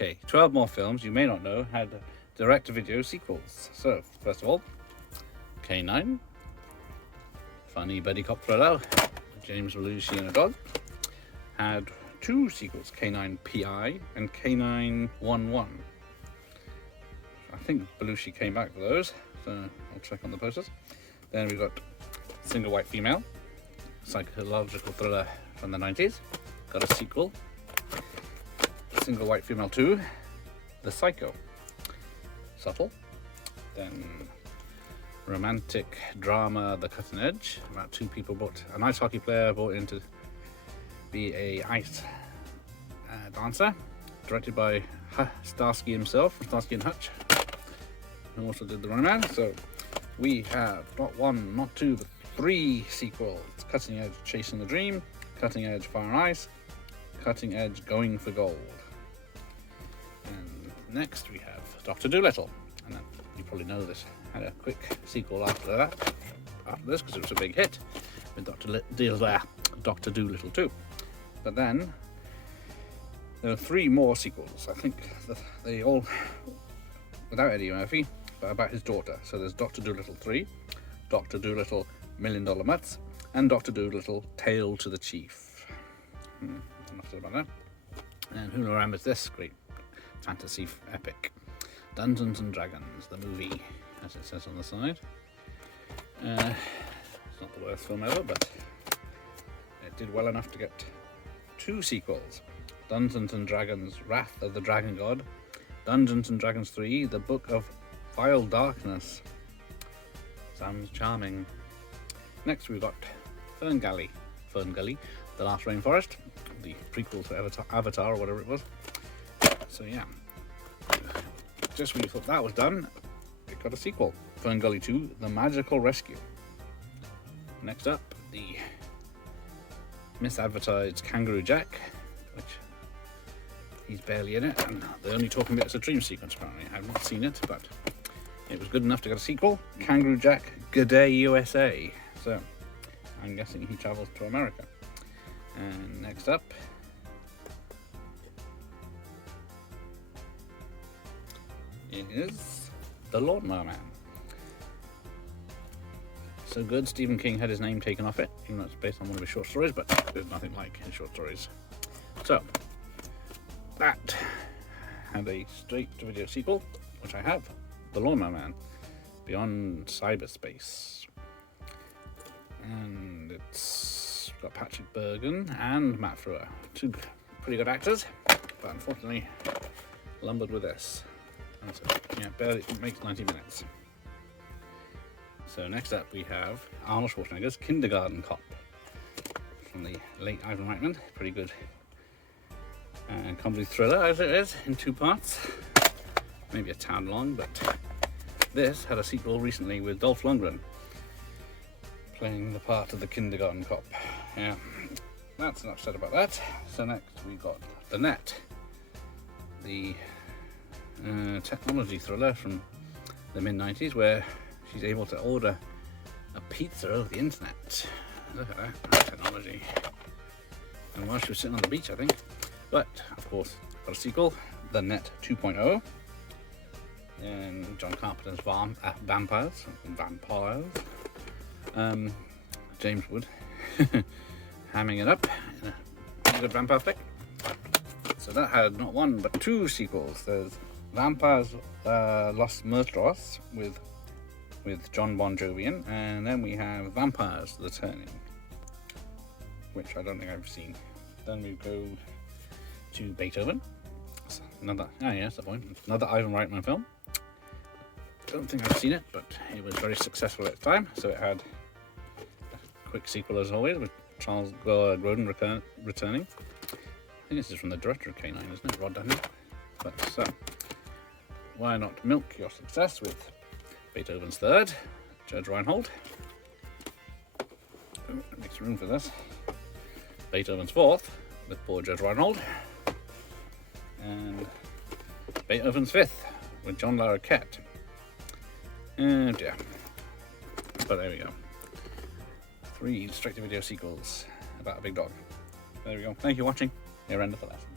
Okay, 12 more films you may not know had direct-to-video sequels. So, first of all, Canine, funny buddy cop thriller, James Belushi and a dog, had 2 sequels, Canine PI and Canine 1-1. I think Belushi came back for those, so I'll check on the posters. Then we've got Single White Female, psychological thriller from the 90s, got a sequel. Single White Female 2, The Psycho, subtle. Then romantic drama, The Cutting Edge, about 2 people an ice hockey player brought in to be a ice dancer, directed by Starsky himself, Starsky and Hutch, who also did The Running Man. So we have not 1, not 2, but 3 sequels: Cutting Edge Chasing the Dream, Cutting Edge Fire and Ice, Cutting Edge Going for Gold. And next we have Dr. Dolittle, and then you probably know this had a quick sequel after this because it was a big hit with Dr. Doolittle 2. But then there are 3 more sequels. I think they all without Eddie Murphy, but about his daughter. So there's Dr. Dolittle 3, Dr. Dolittle $1 Million Mutts, and Dr. Dolittle Tale to the Chief. Enough said about that. And who remembers this great fantasy epic? Dungeons and Dragons, the movie, as it says on the side. It's not the worst film ever, but it did well enough to get 2 sequels: Dungeons and Dragons Wrath of the Dragon God, Dungeons and Dragons 3, The Book of Vile Darkness. Sounds charming. Next we've got Fern Gully, The Last Rainforest, the prequel to Avatar or whatever it was. So yeah, just when you thought that was done, it got a sequel, Fern Gully 2, The Magical Rescue. Next up, the misadvertised Kangaroo Jack, which he's barely in it, and the only talking bit is a dream sequence apparently. I have not seen it, but it was good enough to get a sequel, Kangaroo Jack, G'day USA. So I'm guessing he travels to America. And next up is The Lawnmower Man. So good, Stephen King had his name taken off it, even though it's based on one of his short stories, but there's nothing like his short stories. So that had a straight-to-video sequel, which I have, The Lawnmower Man, Beyond Cyberspace. And it's got Patrick Bergen and Matt Frewer, 2 pretty good actors, but unfortunately lumbered with this. And so, yeah, barely makes 90 minutes. So next up we have Arnold Schwarzenegger's Kindergarten Cop from the late Ivan Reitman. Pretty good comedy thriller as it is, in 2 parts. Maybe a tad long, but this had a sequel recently with Dolph Lundgren playing the part of the Kindergarten Cop. Yeah, that's enough said about that. So next we got The Net, the technology thriller from the mid-90s where she's able to order a pizza over the internet. Look at that technology. And while she was sitting on the beach, I think. But of course, got a sequel, The Net 2.0, and John Carpenter's Vampires. James Wood hamming it up in a good vampire flick. So that had not 1 but 2 sequels. There's Vampires Los Muertos with John Bon Jovi, and then we have Vampires The Turning, which I don't think I've seen. Then we go to Beethoven. That's the point. Another Ivan Reitman film. Don't think I've seen it, but it was very successful at the time, so it had a quick sequel as always with Charles Grodin returning. I think this is from the director of Canine, isn't it? Rod Daniel. But so, why not milk your success with Beethoven's Third, Judge Reinhold. Makes room for this. Beethoven's Fourth with poor Judge Reinhold. And Beethoven's Fifth with John Larroquette. Oh dear. But there we go. 3 straight-to-video sequels about a big dog. There we go. Thank you for watching. Your end of the lesson.